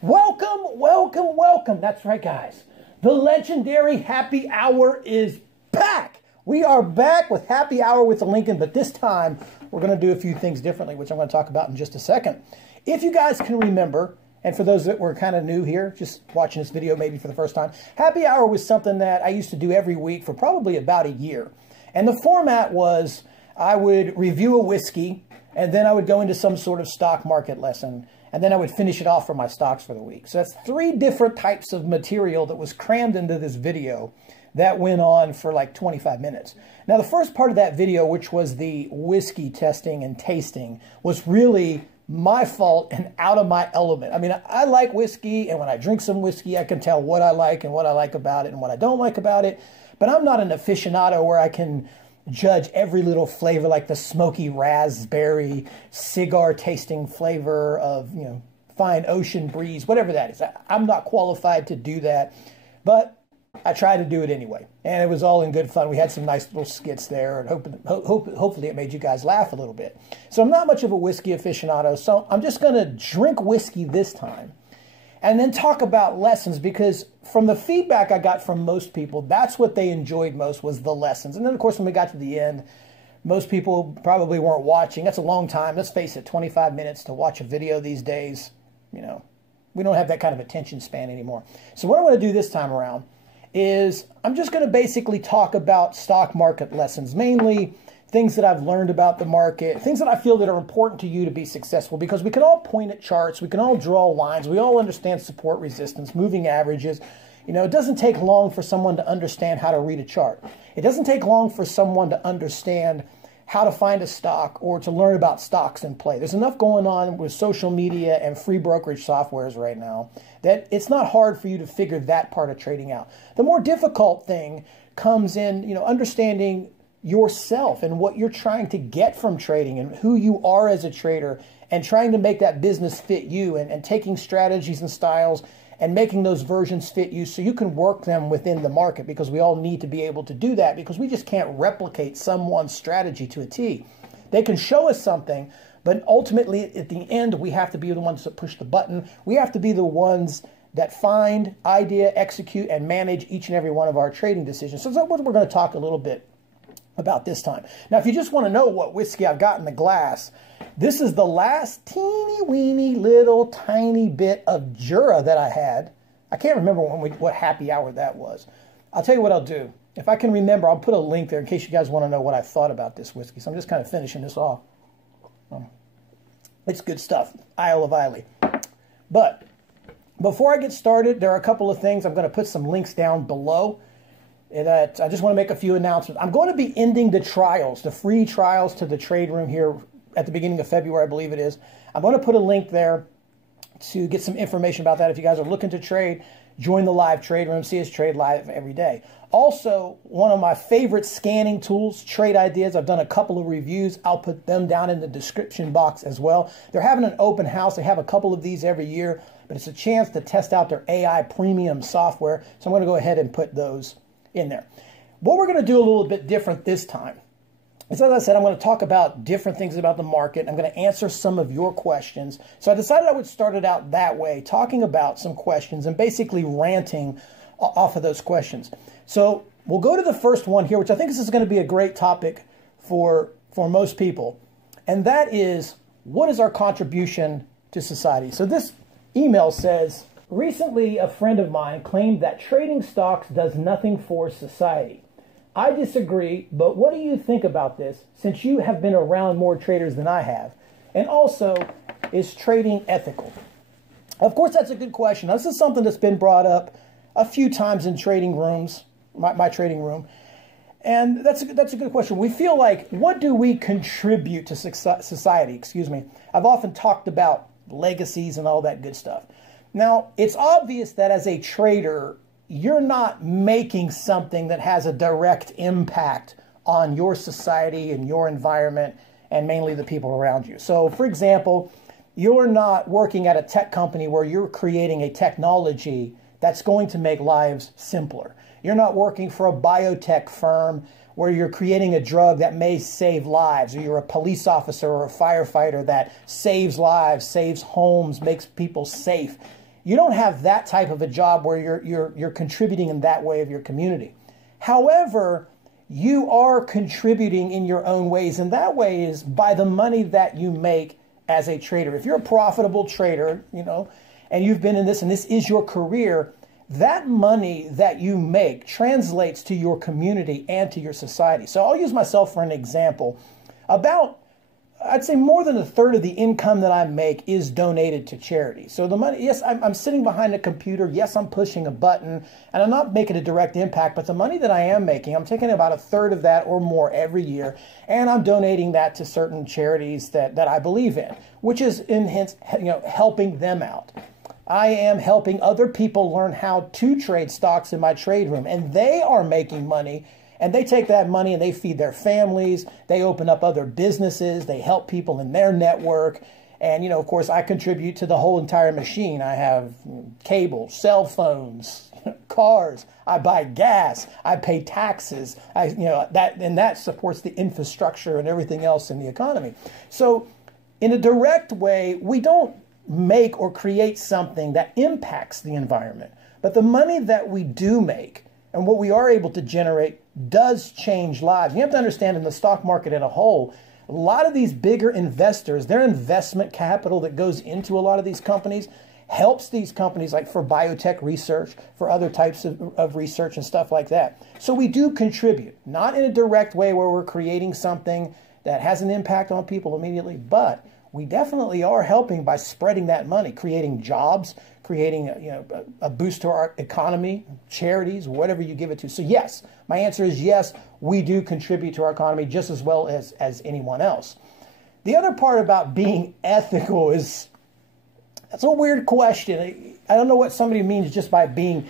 Welcome, welcome, welcome. That's right, guys. The legendary happy hour is back. We are back with happy hour with Lincoln, but this time we're going to do a few things differently, which I'm going to talk about in just a second. If you guys can remember, and for those that were kind of new here, just watching this video maybe for the first time, happy hour was something that I used to do every week for probably about a year. And the format was I would review a whiskey, and then I would go into some sort of stock market lesson, and then I would finish it off for my stocks for the week. So that's 3 different types of material that was crammed into this video that went on for like 25 minutes. Now, the first part of that video, which was the whiskey testing and tasting, was really my fault and out of my element. I mean, I like whiskey, and when I drink some whiskey, I can tell what I like and what I like about it and what I don't like about it. But I'm not an aficionado where I can judge every little flavor, like the smoky raspberry cigar tasting flavor of, you know, fine ocean breeze, whatever that is. I'm not qualified to do that, but I tried to do it anyway, and it was all in good fun. We had some nice little skits there, and hopefully it made you guys laugh a little bit. So I'm not much of a whiskey aficionado, so I'm just going to drink whiskey this time and then talk about lessons, because from the feedback I got from most people, that's what they enjoyed most, was the lessons. And then, of course, when we got to the end, most people probably weren't watching. That's a long time. Let's face it, 25 minutes to watch a video these days, you know, we don't have that kind of attention span anymore. So what I'm going to do this time around is I'm just going to basically talk about stock market lessons, mainly things that I've learned about the market, things that I feel that are important to you to be successful, because we can all point at charts, we can all draw lines, we all understand support, resistance, moving averages. You know, it doesn't take long for someone to understand how to read a chart. It doesn't take long for someone to understand how to find a stock or to learn about stocks in play. There's enough going on with social media and free brokerage softwares right now that it's not hard for you to figure that part of trading out. The more difficult thing comes in, you know, understanding yourself and what you're trying to get from trading and who you are as a trader, and trying to make that business fit you, and taking strategies and styles and making those versions fit you so you can work them within the market, because we all need to be able to do that, because we just can't replicate someone's strategy to a T. They can show us something, but ultimately at the end, we have to be the ones that push the button. We have to be the ones that find, idea, execute, and manage each and every one of our trading decisions. So that's what we're going to talk a little bit about this time. Now, if you just want to know what whiskey I've got in the glass, this is the last teeny weeny little tiny bit of Jura that I had. I can't remember what happy hour that was. I'll tell you what I'll do. If I can remember, I'll put a link there in case you guys want to know what I thought about this whiskey. So I'm just kind of finishing this off. It's good stuff. Isle of Islay. But before I get started, there are a couple of things. I'm going to put some links down below. I just want to make a few announcements. I'm going to be ending the trials, the free trials to the trade room here at the beginning of February, I believe it is. I'm going to put a link there to get some information about that. If you guys are looking to trade, join the live trade room. See us trade live every day. Also, one of my favorite scanning tools, Trade Ideas. I've done a couple of reviews. I'll put them down in the description box as well. They're having an open house. They have a couple of these every year, but it's a chance to test out their AI premium software. So I'm going to go ahead and put those in there. What we're going to do a little bit different this time is, as I said, I'm going to talk about different things about the market. I'm going to answer some of your questions. So I decided I would start it out that way, talking about some questions and basically ranting off of those questions. So we'll go to the first one here, which I think this is going to be a great topic for most people. And that is, what is our contribution to society? So this email says, recently, a friend of mine claimed that trading stocks does nothing for society. I disagree, but what do you think about this, since you have been around more traders than I have? And also, is trading ethical? Of course, that's a good question. This is something that's been brought up a few times in trading rooms, my trading room. And that's a good question. We feel like, what do we contribute to society? Excuse me. I've often talked about legacies and all that good stuff. Now, it's obvious that as a trader, you're not making something that has a direct impact on your society and your environment, and mainly the people around you. So, for example, you're not working at a tech company where you're creating a technology that's going to make lives simpler. You're not working for a biotech firm where you're creating a drug that may save lives, or you're a police officer or a firefighter that saves lives, saves homes, makes people safe. You don't have that type of a job where you're contributing in that way of your community. However, you are contributing in your own ways, and that way is by the money that you make as a trader. If you're a profitable trader, you know, and you've been in this and this is your career, that money that you make translates to your community and to your society. So I'll use myself for an example. I'd say more than a third of the income that I make is donated to charity. So the money, yes, I'm sitting behind a computer. Yes, I'm pushing a button and I'm not making a direct impact, but the money that I am making, I'm taking about a third of that or more every year. And I'm donating that to certain charities that I believe in, which is hence, you know, helping them out. I am helping other people learn how to trade stocks in my trade room, and they are making money. And they take that money and they feed their families. They open up other businesses. They help people in their network. And, you know, of course, I contribute to the whole entire machine. I have cable, cell phones, cars. I buy gas. I pay taxes. That supports the infrastructure and everything else in the economy. So in a direct way, we don't make or create something that impacts the environment. But the money that we do make and what we are able to generate does change lives. You have to understand, in the stock market as a whole, a lot of these bigger investors, their investment capital that goes into a lot of these companies helps these companies, like for biotech research, for other types of research and stuff like that. So we do contribute, not in a direct way where we're creating something that has an impact on people immediately, but we definitely are helping by spreading that money, creating jobs, creating a boost to our economy, charities, whatever you give it to. So yes, my answer is yes, we do contribute to our economy just as well as anyone else. The other part about being ethical that's a weird question. I don't know what somebody means just by being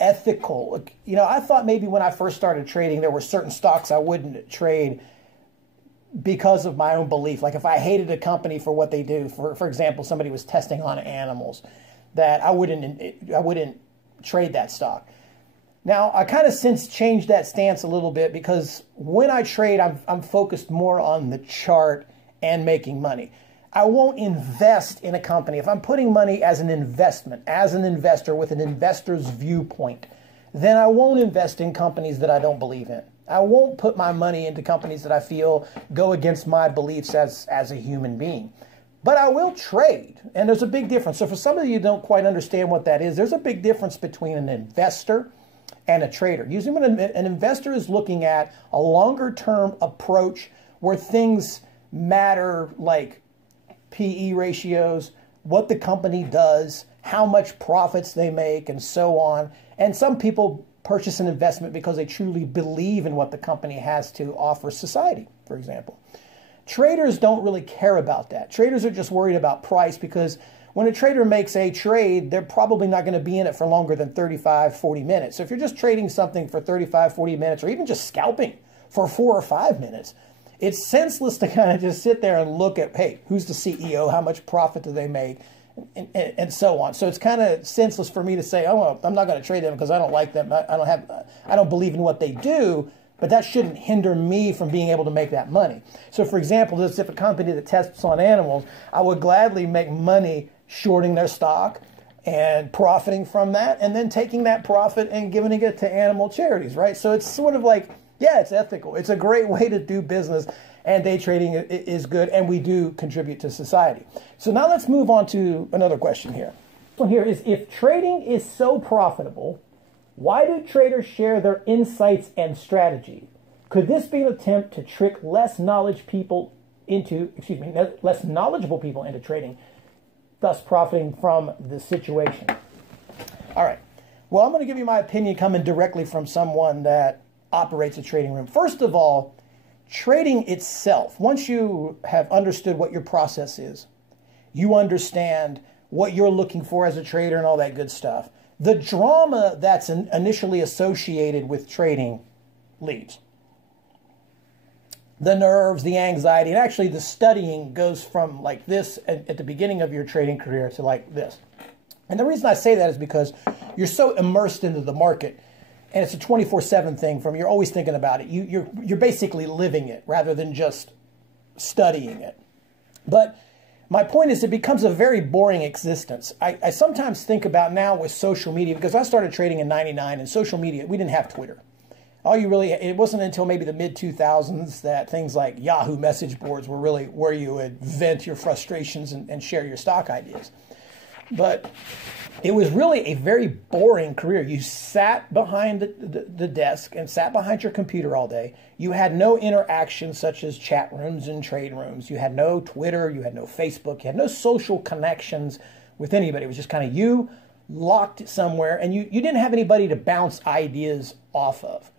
ethical. You know, I thought maybe when I first started trading, there were certain stocks I wouldn't trade because of my own belief. Like if I hated a company for what they do, for example, somebody was testing on animals, that I wouldn't trade that stock. Now, I kind of since changed that stance a little bit, because when I trade, I'm focused more on the chart and making money. I won't invest in a company. If I'm putting money as an investment, as an investor with an investor's viewpoint, then I won't invest in companies that I don't believe in. I won't put my money into companies that I feel go against my beliefs as a human being. But I will trade, and there's a big difference. So for some of you who don't quite understand what that is, there's a big difference between an investor and a trader. Usually when an investor is looking at a longer-term approach where things matter, like PE ratios, what the company does, how much profits they make, and so on. And some people purchase an investment because they truly believe in what the company has to offer society, for example. Traders don't really care about that. Traders are just worried about price, because when a trader makes a trade, they're probably not going to be in it for longer than 35, 40 minutes. So if you're just trading something for 35, 40 minutes, or even just scalping for 4 or 5 minutes, it's senseless to kind of just sit there and look at, hey, who's the CEO? How much profit do they make? And so on. So it's kind of senseless for me to say, oh, well, I'm not going to trade them because I don't like them. I don't believe in what they do. But that shouldn't hinder me from being able to make that money. So for example, this if a company that tests on animals, I would gladly make money shorting their stock and profiting from that, and then taking that profit and giving it to animal charities, right? So it's sort of like, yeah, it's ethical. It's a great way to do business, and day trading is good, and we do contribute to society. So now let's move on to another question here. This one here is, if trading is so profitable, why do traders share their insights and strategy? Could this be an attempt to trick less knowledgeable people into trading, thus profiting from the situation? All right. Well, I'm going to give you my opinion coming directly from someone that operates a trading room. First of all, trading itself, once you have understood what your process is, you understand what you're looking for as a trader and all that good stuff, the drama that's initially associated with trading leaves. The nerves, the anxiety, and actually the studying goes from like this at the beginning of your trading career to like this. And the reason I say that is because you're so immersed into the market, and it's a 24/7 thing. You're always thinking about it. You're basically living it rather than just studying it. But my point is it becomes a very boring existence. I sometimes think about now with social media, because I started trading in '99 and social media, we didn't have Twitter. It wasn't until maybe the mid-2000s that things like Yahoo message boards were really where you would vent your frustrations and share your stock ideas. But it was really a very boring career. You sat behind the desk and sat behind your computer all day. You had no interaction such as chat rooms and trade rooms. You had no Twitter. You had no Facebook. You had no social connections with anybody. It was just kind of you locked somewhere, and you didn't have anybody to bounce ideas off of.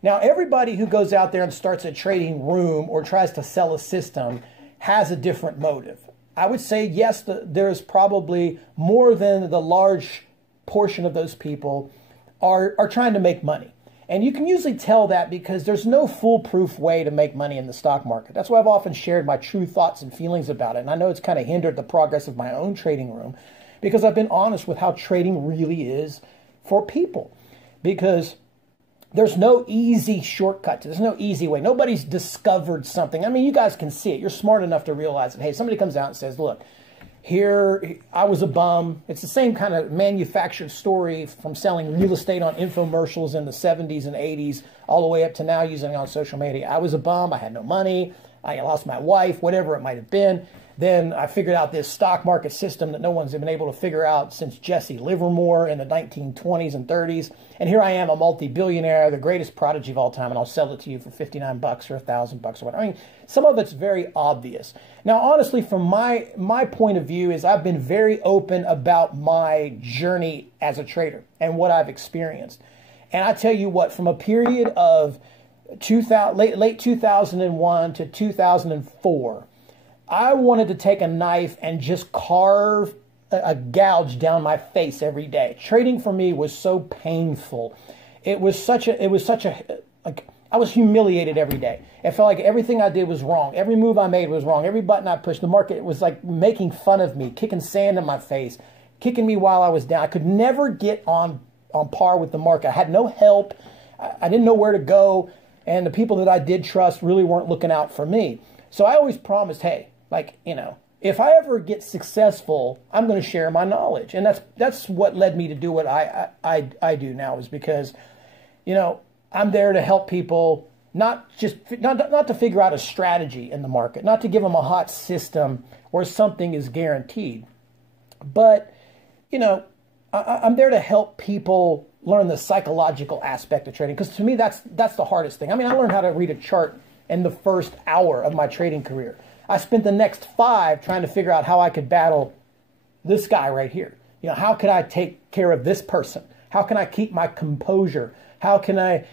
Now, everybody who goes out there and starts a trading room or tries to sell a system has a different motive. I would say, yes, there's probably more than the large portion of those people are trying to make money. And you can usually tell that because there's no foolproof way to make money in the stock market. That's why I've often shared my true thoughts and feelings about it. And I know it's kind of hindered the progress of my own trading room because I've been honest with how trading really is for people. Because there's no easy shortcut. There's no easy way. Nobody's discovered something. I mean, you guys can see it. You're smart enough to realize that, hey, somebody comes out and says, look, here, I was a bum. It's the same kind of manufactured story from selling real estate on infomercials in the 70s and 80s all the way up to now using it on social media. I was a bum. I had no money. I lost my wife, whatever it might have been. Then I figured out this stock market system that no one's been able to figure out since Jesse Livermore in the 1920s and 30s. And here I am, a multi-billionaire, the greatest prodigy of all time, and I'll sell it to you for 59 bucks or $1,000 or whatever. I mean, some of it's very obvious. Now, honestly, from my point of view is I've been very open about my journey as a trader and what I've experienced. And I tell you what, from a period of late 2001 to 2004, I wanted to take a knife and just carve a gouge down my face every day. Trading for me was so painful. I was humiliated every day. It felt like everything I did was wrong. Every move I made was wrong. Every button I pushed, the market was like making fun of me, kicking sand in my face, kicking me while I was down. I could never get on par with the market. I had no help. I didn't know where to go. And the people that I did trust really weren't looking out for me. So I always promised, hey, if I ever get successful, I'm going to share my knowledge. And that's what led me to do what I do now, is because, I'm there to help people, not to figure out a strategy in the market, not to give them a hot system where something is guaranteed. But, I'm there to help people learn the psychological aspect of trading. Because to me, that's the hardest thing. I mean, I learned how to read a chart in the first hour of my trading career. I spent the next 5 trying to figure out how I could battle this guy right here. How could I take care of this person? How can I keep my composure? How can I,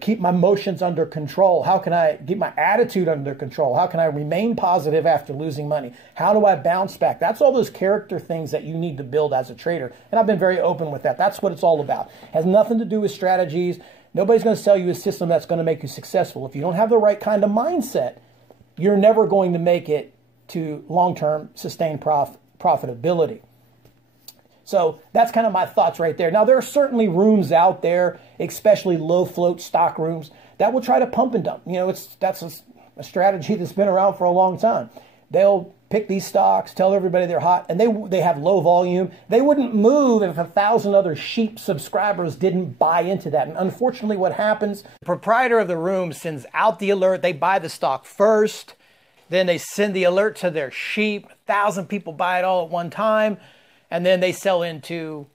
keep my emotions under control? How can I keep my attitude under control? How can I remain positive after losing money? How do I bounce back? That's all those character things that you need to build as a trader. And I've been very open with that. That's what it's all about. It has nothing to do with strategies. Nobody's going to sell you a system that's going to make you successful. If you don't have the right kind of mindset, you're never going to make it to long-term sustained profitability. So that's kind of my thoughts right there. Now, there are certainly rooms out there, especially low-float stock rooms, that will try to pump and dump. That's a strategy that's been around for a long time. They'll pick these stocks, tell everybody they're hot, and they have low volume. They wouldn't move if 1,000 other sheep subscribers didn't buy into that. And unfortunately, what happens, the proprietor of the room sends out the alert. They buy the stock first. Then they send the alert to their sheep. 1,000 people buy it all at one time. And then they sell into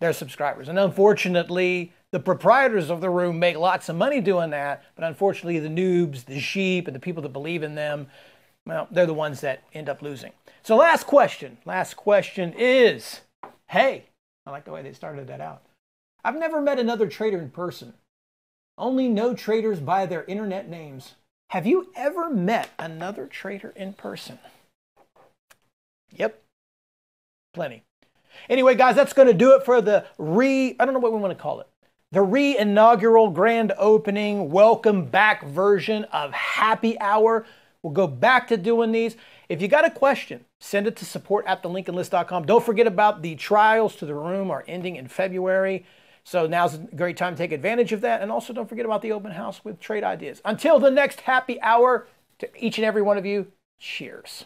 their subscribers. And unfortunately, the proprietors of the room make lots of money doing that. But unfortunately, the noobs, the sheep, and the people that believe in them, well, they're the ones that end up losing. So last question. Last question is, hey, I like the way they started that out. I've never met another trader in person. Only know traders by their internet names. Have you ever met another trader in person? Yep. Plenty. Anyway, guys, that's going to do it for the I don't know what we want to call it. The re-inaugural grand opening, welcome back version of Happy Hour. We'll go back to doing these. If you got a question, send it to support@thelincolnlist.com. Don't forget about the trials to the room are ending in February. So now's a great time to take advantage of that. And also don't forget about the open house with trade ideas. Until the next Happy Hour, to each and every one of you, cheers.